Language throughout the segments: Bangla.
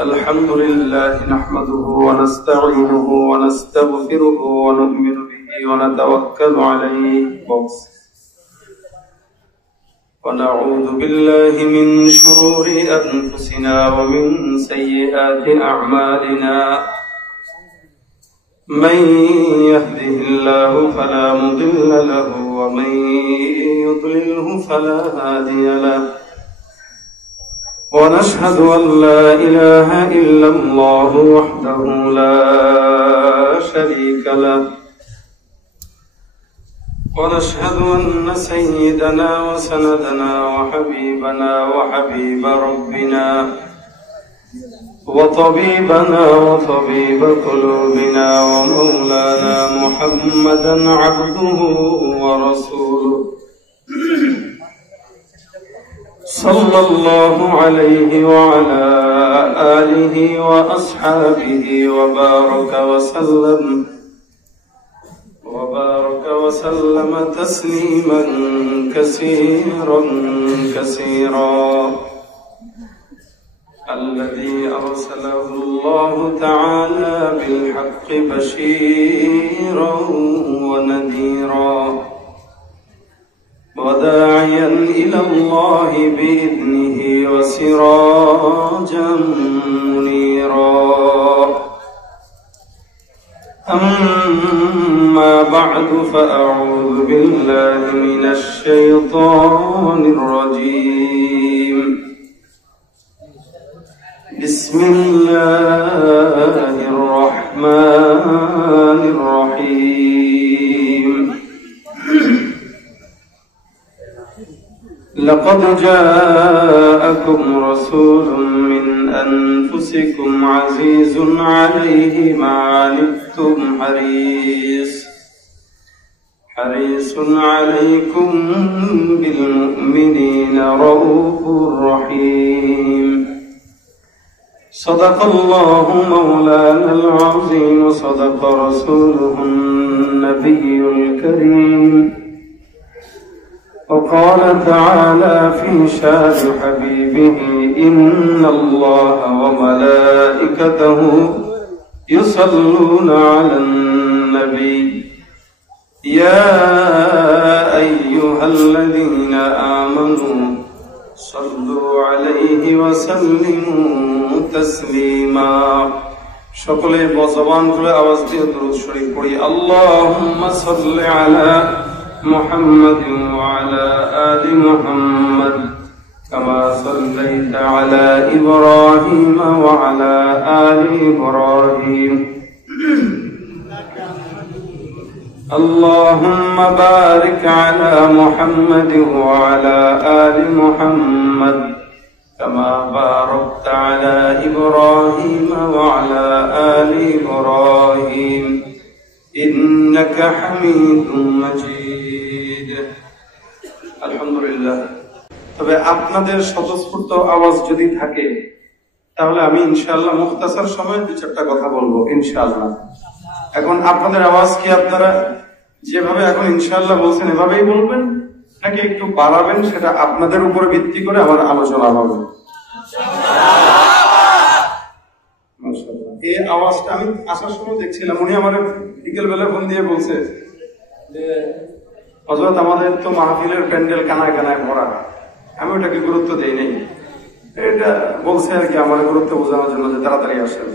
الحمد لله نحمده ونستعينه ونستغفره ونؤمن به ونتوكل عليه ونعوذ بالله من شرور أنفسنا ومن سيئات أعمالنا من يهده الله فلا مضل له ومن يضلله فلا هادي له ونشهد أن لا إله إلا الله وحده لا شريك له ونشهد أن سيدنا وسندنا وحبيبنا وحبيب ربنا وطبيبنا وطبيب قلوبنا ومولانا محمدا عبده ورسوله صلى الله عليه وعلى آله وأصحابه وبارك وسلم تسليما كثيرا الذي أرسله الله تعالى بالحق بشيرا ونذيرا وداعيا إلى الله بإذنه وسراجا منيرا أما بعد فأعوذ بالله من الشيطان الرجيم بسم الله الرحمن الرحيم لقد جاءكم رسول من أنفسكم عزيز عليه ما عنتم حريص عليكم بالمؤمنين رؤوف رحيم صدق الله مولانا العظيم وصدق رسوله النبي الكريم وقال تعالى في شان حبيبه إن الله وملائكته يصلون على النبي يا أيها الذين آمنوا صلوا عليه وسلموا تسليما সকলে জবান খুলে আওয়াজ দিয়ে দরুদ শরীফ পড়ি আল্লাহুম্মা সাল্লি আলা محمد وعلى آل محمد كما صليت على إبراهيم وعلى آل إبراهيم اللهم بارك على محمد وعلى آل محمد كما باركت على إبراهيم وعلى آل إبراهيم إنك حميد مجيد আলহামদুলিল্লাহ। তবে আপনাদের স্বতঃস্ফূর্ত আওয়াজ যদি থাকে তাহলে আমি ইনশাআল্লাহ মুখতাসার সময় দু চারটা কথা বলবো ইনশাআল্লাহ। এখন আপনাদের আওয়াজ কি আপনারা যেভাবে এখন ইনশাআল্লাহ বলছেন এভাবেই বলবেন নাকি একটু বাড়াবেন সেটা আপনাদের উপর ভিত্তি করে আমার আলোচনা হবে। এই আওয়াজটা আমি আসার সময় দেখছিলাম, উনি আমার বিকেল বেলা ফোন দিয়ে বলছে যে হযরত আমাদের তো মাহফিলের প্যান্ডেল কানায় কানায় ভরা, আমি ওটাকে গুরুত্ব দেই নাই, এটা বলছে আর কি আমার গুরুত্ব বোঝানোর জন্য যে তাড়াতাড়ি আসেন।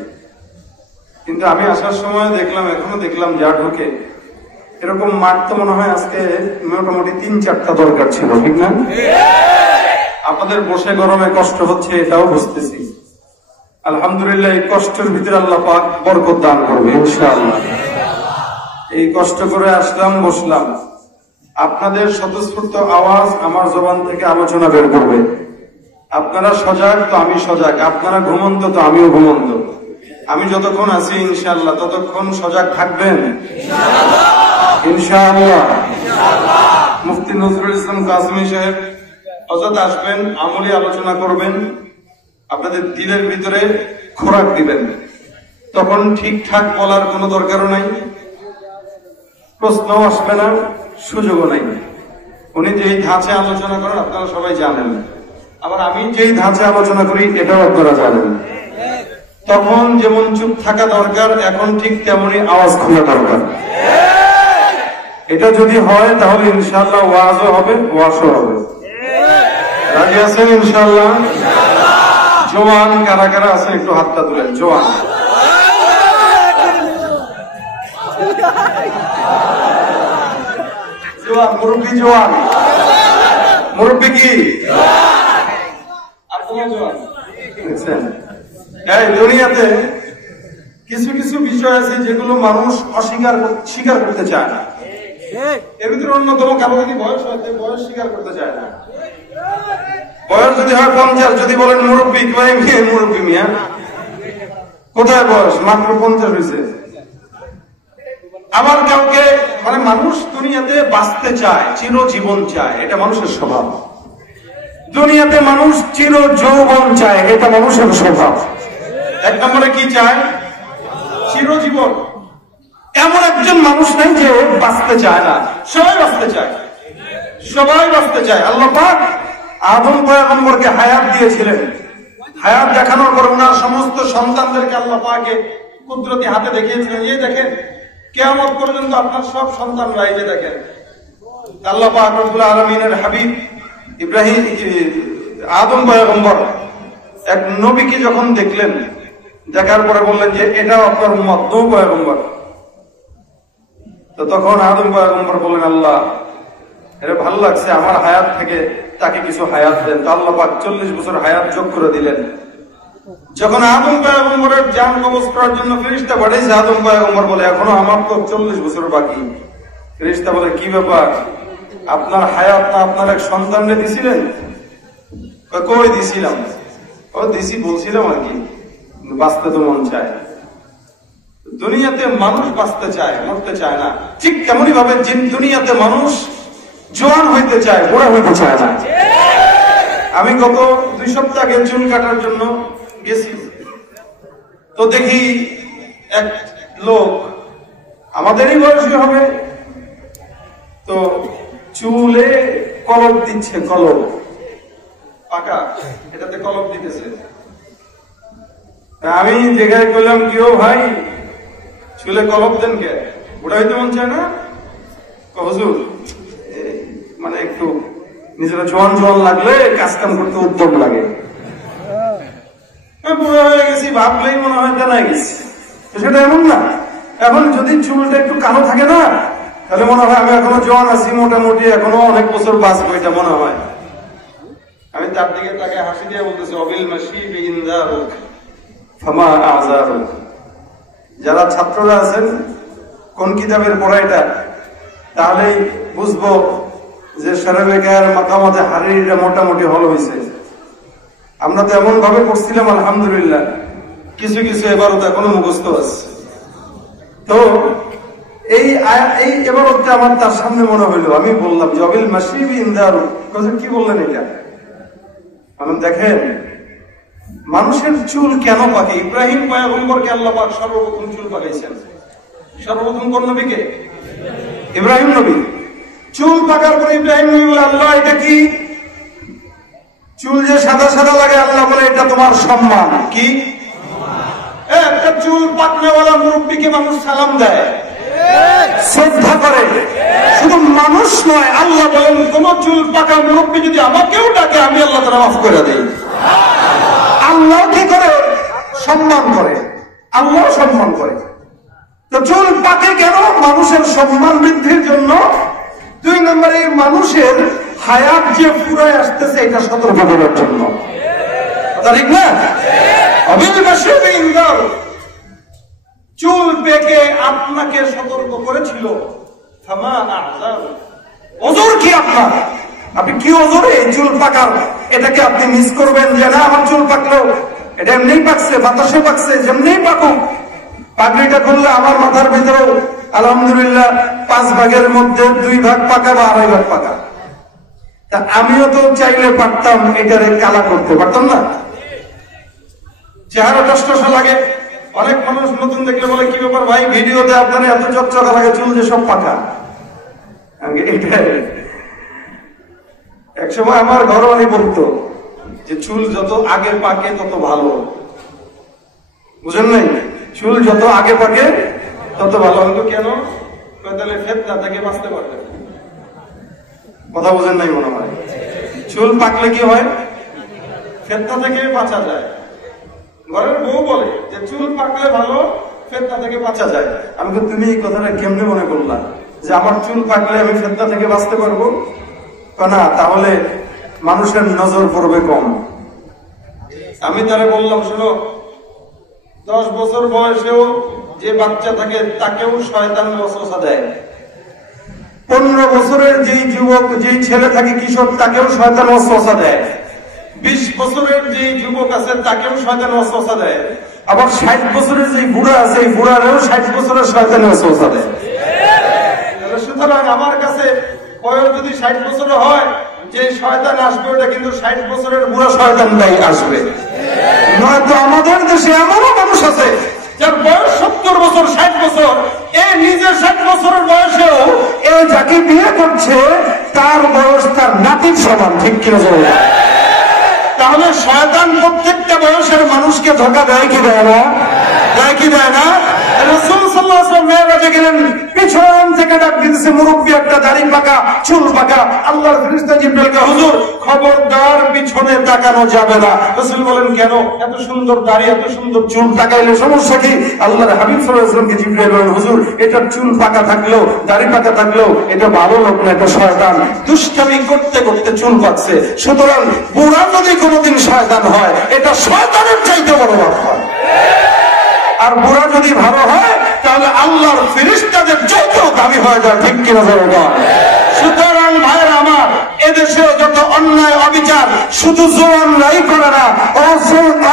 কিন্তু আমি আসার সময় দেখলাম, এখনো দেখলাম যা ঢুকে এরকম মাঠ তো মনে হয় আজকে মোটামুটি ৩-৪টা দরকার ছিল, ঠিক না? আপনাদের বসে গরমে কষ্ট হচ্ছে এটাও বুঝতেছি। আলহামদুলিল্লাহ, এই কষ্টের ভিতরে আল্লাহ পাক বরকত দান করবে ইনশাআল্লাহ। এই কষ্ট করে আসলাম, বসলাম, আপনাদের স্বতঃস্ফূর্ত আওয়াজ আমার জবান থেকে আলোচনা বের করবে। আপনারা সজাগ তো আমি সজাগ, আপনারা ঘুমন্ত তো আমিও ঘুমন্ত। আমি যতক্ষণ আছি ইনশাআল্লাহ ততক্ষণ সজাগ থাকবেন ইনশাআল্লাহ। মুফতি নজরুল ইসলাম কাসেমি সাহেব হযরত আসবেন, আমলি আলোচনা করবেন, আপনাদের দিলের ভিতরে খোরাক দিবেন। তখন ঠিকঠাক বলার কোনো দরকারও নাই, প্রশ্ন আসবে না, সুযোগও নাই। উনি যেই ধাঁচে আলোচনা করেন আপনারা সবাই জানেন, আবার আমি যেই ধাঁচে আলোচনা করি এটাও আপনারা জানেন। তখন যেমন চুপ থাকা দরকার, এখন ঠিক তেমনই আওয়াজ খোলা দরকার। এটা যদি হয় তাহলে ইনশাআল্লাহ ওয়াজও হবে, ওয়াশও হবে। রাজি আছেন ইনশাআল্লাহ? জোয়ান কারা কারা আছেন একটু হাতটা তুলেন। জোয়ান জোয়ান মুরব্বী, জোয়ান মুরব্বী কি এই দুনিয়াতে কিছু কিছু বিষয় আছে যেগুলো মানুষ স্বীকার করতে চায় না। এর ভিতরে অন্যতম কারো যদি বয়স হয়, বয়স স্বীকার করতে চায় না। বয়স যদি হয় 50, যদি বলেন মুরব্বী, মুরব্বী মিয়া কোথায় বয়স, মাত্র 50 হয়েছে। আবার কাউকে মানে মানুষ দুনিয়াতে বাঁচতে চায়, চিরজীবন চায়, এটা মানুষের স্বভাব। দুনিয়াতে মানুষ চির যৌবন চায়, এটা মানুষের স্বভাব। এক নম্বরে কি চায়? চিরজীবন। এমন একজন মানুষ নেই যে বাঁচতে চায় না, সবাই বাঁচতে চায়, সবাই বাঁচতে চায়। আল্লাহ পাক আদম পয়গম্বরকে হায়াত দিয়েছিলেন। হায়াত দেখানোর পর ওনার সমস্ত সন্তানদেরকে আল্লাহ পাকে কুদরতি হাতে দেখিয়েছিলেন, এই দেখেন কিয়ামত পর্যন্ত আপনার সব সন্তানরা, এই যে দেখেন। আল্লাহ পাক রব্বুল আলামিনের হাবিব ইব্রাহিম, আদম পয়গম্বর এক নবীকে যখন দেখলেন, দেখার পরে বললেন যে এটাও আপনার উম্মত, নূহ পয়গম্বর। তো তখন আদম পয়গম্বর বললেন, আল্লাহ এটা ভালো লাগছে, আমার হায়াত থেকে তাকে কিছু হায়াত দেন। তো আল্লাহ পাক 40 বছর হায়াত যোগ করে দিলেন। যখন আদম পয়গম্বরের জান কবজ করার জন্য ফেরেশতা পাঠাইছে, আদম পয়গম্বর বলে এখনো আমার তো 40 বছর বাকি। ফেরেশতা বলে কি ব্যাপার, আপনার হায়াত না আপনার এক সন্তানকে দিছিলেন? কই দিছিলাম? ও দিছি বলছিলাম আর কি, বাঁচতে তো মন চায়। দুনিয়াতে মানুষ বাঁচতে চায়, মরতে চায় না। ঠিক তেমনই ভাবে দুনিয়াতে মানুষ জোয়ান হইতে চায়, বুড়া হইতে চায় না। আমি গত 2 সপ্তাহ আগে চুল কাটার জন্য গেছি, তো দেখি এক লোক আমাদেরই বয়সী হবে, তো চুলে কলপ দিচ্ছে, কলপ পাকা, এটাতে কলপ দিতেছে। আমি জায়গায় করলাম, কি ও ভাই চুলে কলপ দেন কে, ওটা হইতে মন চায় না? হুজুর মানে একটু নিজেরা জোয়ান জোয়ান লাগলে কাজ কাম করতে উদ্যম লাগে। বুড়ো হয়ে গেছি ভাবলেই মনে হয় জানাই গেছি, সেটা এমন না। এখন যদি চুলটা একটু কালো থাকে না, তাহলে মনে হয় আমি এখনো জোয়ান আছি, মোটামুটি এখনো অনেক বছর বাঁচবো, এটা মনে হয়। আমি তার দিকে তাকে হাসি দিয়ে বলতেছি, অবিল মাশিবি ইনদারুক ফামা আযারুক। যারা ছাত্ররা আছেন কোন কিতাবের পড়া এটা, তাহলেই বুঝবো যে শরবেকার মাকামাতে হারিরিটা মোটামুটি হল হয়েছে। আমরা তো এমন ভাবে পড়ছিলাম, আলহামদুলিল্লাহ কিছু কিছু এবারত এখনো মুখস্থ আছে। তো এই এবারতটা আমার তার সামনে মনে হইলো, আমি বললাম যে অবিল মাশিবি ইনদারুক। কি বললেন এটা? দেখেন মানুষের চুল কেন পাকে। ইব্রাহিম পয়গম্বরকে আল্লাহ পাক সর্বপ্রথম চুল পাকাইছেন। সর্বপ্রথম কোন নবীকে? ইব্রাহিম নবী। চুল পাকার পরে ইব্রাহিম নবী বলে, আল্লাহ এটা কি? চুল যে সাদা সাদা লাগে, আল্লাহ বলে এটা তোমার সম্মান। কি? একটা চুল পাকনেওয়ালা মুরব্বীকে মানুষ সালাম দেয়, শ্রদ্ধা করে। শুধু মানুষ নয়, আল্লাহ বলেন কোন চুল পাকা মুরব্বী যদি আমাকেও ডাকে, আমি আল্লাহ তাআলা মাফ করে দেই। আল্লাহ কি করে? সম্মান করে। আল্লাহ সম্মান করে। তো চুল পাকে কেন? মানুষের সম্মান বৃদ্ধির জন্য। 2 নম্বরে মানুষের হায়াত যে ফুরায় আসতেছে, এটা সতর্ক করার জন্য। ঠিক না? চুল পেকে আপনাকে সতর্ক করেছিল। ওজর কি আপনার? আপনি কি ওজরে চুল পাকার এটাকে আপনি মিস করবেন যে না আমার চুল পাকলো, এটা এমনি পাকছে, বাতাসে পাকছে, যেমনি পাকুক। পাগড়িটা করলে আমার মাথার ভিতরেও আলহামদুলিল্লাহ 5 ভাগের মধ্যে 2 ভাগ পাকা বা 2.5 ভাগ পাকা। তা আমিও তো চাইলে পারতাম এটারে কালা করতে, পারতাম না? চেহারা টসটসা লাগে। অনেক মানুষ নতুন দেখলে বলে, কি ব্যাপার ভাই ভিডিওতে আপনার এত চকচকা লাগে, চুল যে সব পাকা। এক সময় আমার ঘরওয়ালি বলতো যে চুল যত আগে পাকে তত ভালো, বুঝেন নাই? চুল যত আগে পাকে তত ভালো। হয়তো কেন? তাহলে ফেতনা থেকে বাঁচতে পারবে। কথা বোঝেন নাই মনে হয়? চুল পাকলে কি হয়? ফেতনা থেকে বাঁচা যায়। ঘরের বউ বলে যে চুল পাকলে ভালো, ফেতনা থেকে বাঁচা যায়। আমি তো, তুমি এই কথাটা কেমনে মনে করলাম যে আমার চুল পাকলে আমি ফেতনা থেকে বাঁচতে পারবো? না, তাহলে মানুষের নজর পড়বে কম। আমি তারে বললাম, শোনো, 10 বছর বয়সেও যে বাচ্চা থাকে তাকেও শয়তান ওয়াসওয়াসা দেয়। 15 বছরের যেই যুবক, যেই ছেলে থাকে কিশোর, তাকেও শয়তান ওয়াসওয়াসা দেয়। 20 বছরের যে যুবক আছে তাকেও শয়তান ওয়াসওয়াসা দেয়। আবার 60 বছরের যে বুড়া আছে, এই বুড়ারেও 60 বছরের শয়তান ওয়াসওয়াসা দেয়। সুতরাং আমার কাছে বয়স যদি 60 বছর হয়, যে শয়তান আসবে ওটা কিন্তু 60 বছরের বুড়া শয়তানটাই আসবে। নয়তো আমাদের দেশে এমনও মানুষ আছে যার বয়স 70 বছর, 60 বছর, এই নিজের 60 বছরের বয়সেও এই যাকে বিয়ে করছে তার বয়স তার নাতির সমান। ঠিক কিনা বলবো? তাহলে শয়তান প্রত্যেকটা বয়সের মানুষকে ধোঁকা দেয় কি দেয় না? দেয় কি দেয় না? রাসূল সাল্লাল্লাহু আলাইহি ওয়াসাল্লাম মেরাজে গেলেন, পিছন থেকে ডাক দিতেছে মুরব্বি একটা, দাড়ি পাকা, চুল পাকা। আল্লাহর ফেরেশতা জিবরাইলকে, হুজুর খবরদার পিছনে তাকানো যাবে না। রাসূল বলেন, কেন? এত সুন্দর দাড়ি, এত সুন্দর চুল, তাকাইলে সমস্যা কি? আল্লাহর হাবিব সাল্লাল্লাহু আলাইহি ওয়াসাল্লামকে জিবরাইল বলেন, হুজুর এটার চুল পাকা থাকলেও, দাড়ি পাকা থাকলেও এটা ভালো লোক না, এটা শয়তান। দুষ্টামি করতে করতে চুল পাকছে। সুতরাং বুড়া যদি কোনোদিন শয়তান হয়, এটা শয়তানের চাইতে বড় বাপ হয়। আর বুড়া যদি ভালো হয় তাহলে আল্লাহর ফেরেশতাদের চাইতেও দামি হয়ে যায়। ঠিক কিনা বলবো? সুতরাং ভাইরা আমার, এদেশে যত অন্যায় অবিচার শুধু জোয়ানরাই করে না,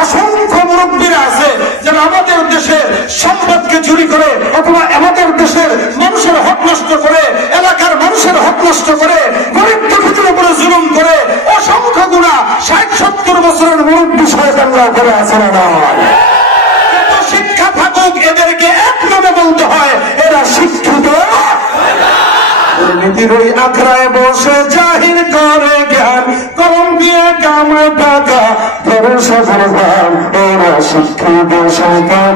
অসংখ্য মুরব্বীরা আছে যারা আমাদের দেশের সম্পদকে চুরি করে, অথবা আমাদের দেশের মানুষের হক নষ্ট করে, এলাকার মানুষের হক নষ্ট করে, গরিব দুঃখীদের উপরে জুলুম করে, অসংখ্য গুনাহ 60-70 বছরের মুরব্বী শয়তানরা করে আছে না? শিক্ষা থাকুক, এদেরকে এক নামে বলতে হয়, এরা শিক্ষিত। দুর্নীতির ওই আখড়ায় বসে জাহির করে জ্ঞান, কলম দিয়ে কামায় টাকা, ভরসা ভরবান। ওরা শিক্ষিত শয়তান,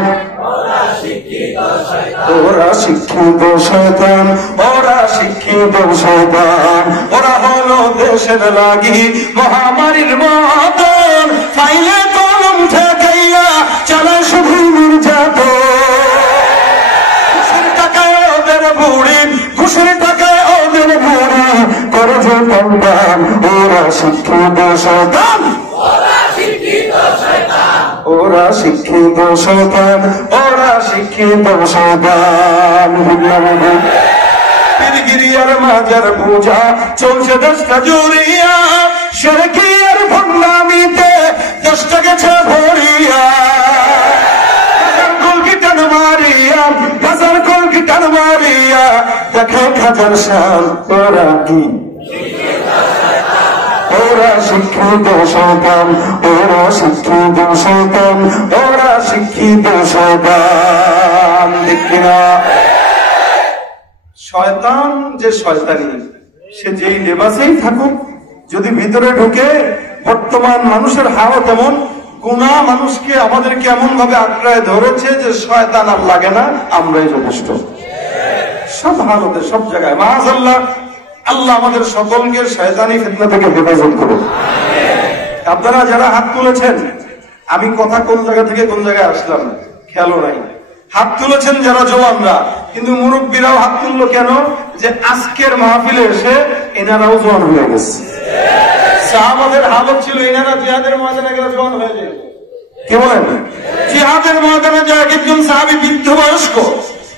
ওরা শিক্ষিত শয়তান, ওরা শিক্ষিত শয়তান। ওরা হলো দেশের লাগি মহামারীর মতন, ফাইলে কলম ঠেকাইয়া চালায় শুধু নির্যাতন। ঘুষের টাকায় ওদের বুড়ি, ঘুষের টাকায় ওদের বুড়ি করে যে কল্যাণ। ওরা শিক্ষিত শয়তান, ওরা শিক্ষিত শয়তান, ওরা শিক্ষিত শয়তান, ওরা শিক্ষিত শয়তান। পীরগিরিয়ার মাজার পূজা চলছে দেশটা জুড়িয়া, শিরকি আর ভণ্ডামিতে দেশটা গেছে ভরিয়া। বাজার কলকি টান মারিয়া, বাজার কলকি টান মারিয়া দেখে খাজার শান। ওরা কি? ওরা শিক্ষিত শয়তান, ওরা শিক্ষিত শয়তান, ওরা শিক্ষিত শয়তান। ঠিক কিনা? শয়তান যে শয়তানি, সে যেই লেবাসেই থাকুক, যদি ভিতরে ঢুকে, বর্তমান মানুষের হাওয়া তেমন, গুনাহ মানুষকে, আমাদেরকে এমন ভাবে আঁকড়ায় ধরেছে যে শয়তান আর লাগে না, আমরাই যথেষ্ট। সব হালতে, সব জায়গায় মাআযাল্লাহ। আল্লাহ আমাদের সকলকে শয়তানি ফিতনা থেকে হেফাজত করুন। আপনারা যারা হাত তুলেছেন, আমি কথা কোন জায়গা থেকে কোন জায়গায় আসলাম খেয়ালও নাই। হাত তুলেছেন যারা জওয়ানরা, কিন্তু মুরব্বীরাও হাত তুললো কেন? যে আজকের মাহফিলে এসে এনারাও জওয়ান হয়ে গেছে। সাহাবাদের হালত ছিল এনারা জিহাদের ময়দানে গেলে জওয়ান হয়ে যায়। কি বলেন? জিহাদের ময়দানে যায় একজন সাহাবী বৃদ্ধ বয়স্ক,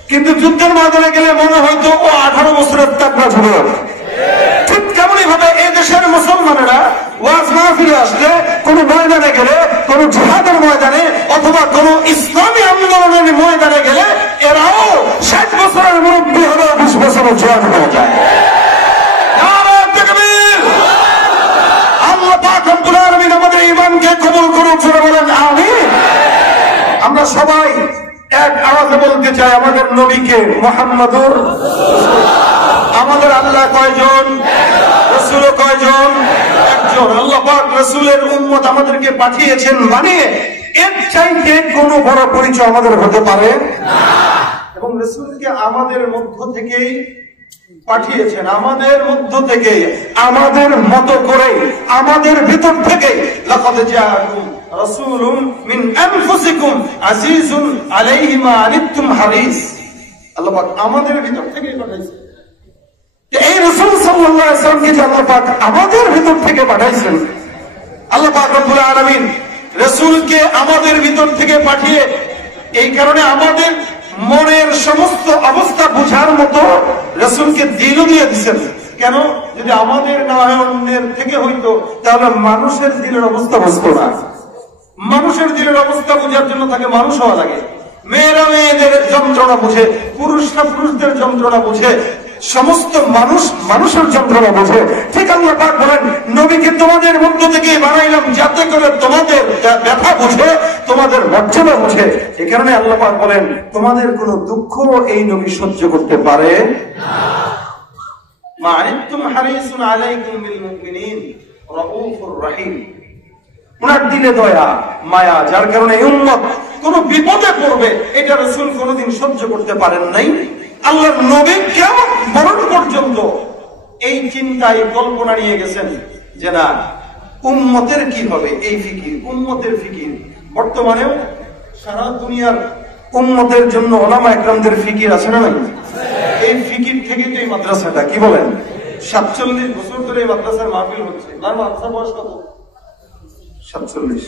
কিন্তু যুদ্ধের ময়দানে গেলে মনে হয়তো ও 18 বছরের তাকড়া যুবক। ঠিক তেমনই ভাবে এই দেশের মুসলমানেরা ওয়াজ মাহফিলে আসলে, কোন ময়দানে গেলে, কোন জিহাদের ময়দানে অথবা কোন ইসলামী আন্দোলনের ময়দানে গেলে এরাও 60 বছরের মুরব্বী হলে 20 বছরের জওয়ান হয়ে যায়। আল্লাহ পাক রব্বুল আলামিন আমাদের ঈমানকে কবুল করুন, জোরে বলেন আমিন। আমরা সবাই এক আওয়াজে বলতে চাই, আমাদের নবীকে মুহাম্মাদুর রাসূলুল্লাহ। আমাদের আল্লাহ কয়জন? রাসূল কয়জন? একজন। আল্লাহ পাক রাসূলের উম্মত আমাদেরকে পাঠিয়েছেন বানিয়ে এর চাইতে কোনো বড় পরিচয় আমাদের হতে পারে না। এবং রাসূলকে আমাদের মধ্য থেকেই পাঠিয়েছেন, আমাদের মধ্য থেকে, আমাদের মতো করে, আমাদের ভিতর থেকে। লাকাদ জাআকুম রাসূলুম মিন আনফুসিকুম আজিজুন আলাইহি মা আনিতুম হারিস। আল্লাহ পাক আমাদের ভিতর থেকেই পাঠাইছেন। এই রাসূল সাল্লাল্লাহু আলাইহি ওয়াসাল্লামকে যে আল্লাহ পাক আমাদের ভিতর থেকে পাঠাইছেন, আল্লাহ পাক রব্বুল আলামিন রাসূলকে আমাদের ভিতর থেকে পাঠিয়ে এই কারণে আমাদের মনের সমস্ত অবস্থা বোঝার মতো রাসূলকে দিলও দিয়ে দিয়েছেন। কেন? যদি আমাদের না হয় অন্যের থেকে হইতো তাহলে মানুষের দিলের অবস্থা বুঝতো না। মানুষের দিলের অবস্থা বোঝার জন্য তাকে মানুষ হওয়া লাগে। মেয়েরা মেয়েদের যন্ত্রণা বুঝে, পুরুষরা পুরুষদের যন্ত্রণা বুঝে, সমস্ত মানুষ মানুষের যন্ত্রণা বুঝে। ঠিক আল্লাহ পাক বলেন, নবীকে তোমাদের মধ্য থেকে বানাইলাম যাতে করে তোমাদের ব্যথা বুঝে, তোমাদের মর্যাদা বুঝে। এ কারণে আল্লাহ পাক বলেন, তোমাদের কোনো দুঃখ এই নবী সহ্য করতে পারে না। মা আনিতুম হারিসুন আলাইকুম বিল মুমিনিন রাউফুর রহিম। ওনার দিলে দয়া মায়া, যার কারণে এই উম্মত কোন বিপদে পড়বে এটা রাসূল কোনদিন সহ্য করতে পারেন নাই। আল্লাহর নবী কিয়ামত মরণ পর্যন্ত এই চিন্তায় কল্পনা নিয়ে গেছেন যে না, উম্মতের কি হবে, এই ফিকির, উম্মতের ফিকির। বর্তমানেও সারা দুনিয়ার উম্মতের জন্য ওলামা একরামদের ফিকির আছে না নাই? এই ফিকির থেকে তো এই মাদ্রাসাটা, কি বলেন, 47 বছর ধরে এই মাদ্রাসার মাহফিল হচ্ছে। আর মাদ্রাসার বয়স কত? 47।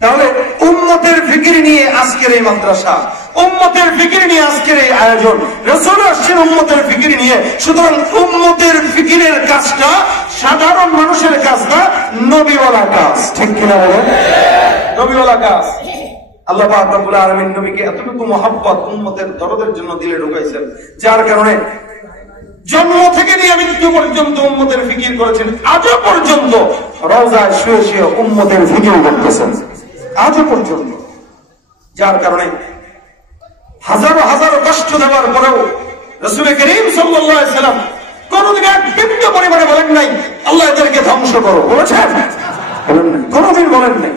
তাহলে উম্মতের ফিকির নিয়ে আজকের এই মাদ্রাসা, উম্মতের ফিকির নিয়ে আজকের এই আয়োজন। রাসূল আসছেন উম্মতের ফিকির নিয়ে। সুতরাং উম্মতের ফিকিরের কাজটা সাধারণ মানুষের কাজ না, নবীওয়ালা কাজ। ঠিক কিনা বলেন? নবীওয়ালা কাজ। আল্লাহ পাক রব্বুল আলামিন নবীকে এতটুকু মহব্বত উম্মতের দরদের জন্য দিলে ঢুকাইছেন, যার কারণে জন্ম থেকে নিয়ে মৃত্যু পর্যন্ত উম্মতের ফিকির করেছেন। আজও পর্যন্ত রওজায় শুয়ে শুয়ে উম্মতের ফিকির করতেছেন, আজও পর্যন্ত। যার কারণে হাজারো হাজারো কষ্ট দেওয়ার পরেও রাসূল করিম সাল্লাল্লাহু আলাইহি সাল্লাম কোনদিন এক বিন্দু পরিমাণে বলেন নাই আল্লাহ এদেরকে ধ্বংস করো। বলেছেন? বলেন নাই, কোনদিন বলেন নাই।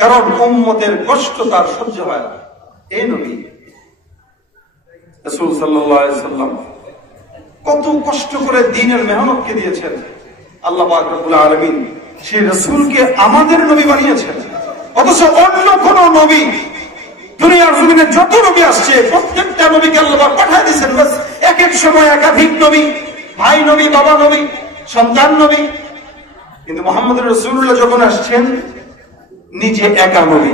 কারণ উম্মতের কষ্ট তার সহ্য হয় না। এই নবী রাসূল সাল্লাল্লাহু আলাইহি সাল্লাম কত কষ্ট করে দ্বীনের মেহনতকে দিয়েছেন। আল্লাহ পাক রব্বুল আলামিন সেই রাসূলকে আমাদের নবী বানিয়েছেন। অথচ অন্য কোন নবী, দুনিয়ার জমিনে যত নবী আসছে প্রত্যেকটা নবীকে আল্লাহ পাক পাঠিয়ে দিয়েছেন। বাস এক এক সময় একাধিক নবী, ভাই নবী, বাবা নবী, সন্তান নবী। কিন্তু মুহাম্মদ রাসূলুল্লাহ যখন আসছেন নিজে একা নবী।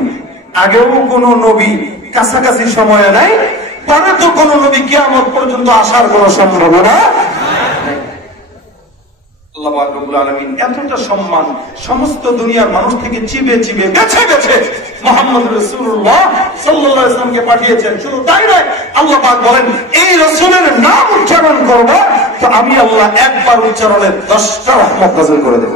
আগেও কোন নবী কাছাকাছি সময়ে নাই, পরে তো কোন নবী কিয়ামত পর্যন্ত আসার কোন সম্ভাবনা নাই। আল্লাহ পাক রব্বুল আলামিন এতটা সম্মান সমস্ত দুনিয়ার মানুষ থেকে চিবে চিবে বেছে বেছে মুহাম্মদ রাসূলুল্লাহ সাল্লাল্লাহু আলাইহি ওয়াসাল্লামকে পাঠিয়েছেন। শুধু তাই নয়, আল্লাহ পাক বলেন, এই রাসূলের নাম উচ্চারণ করব তো আমি আল্লাহ একবার উচ্চারণে 10টা রহমত নাযিল করে দেব।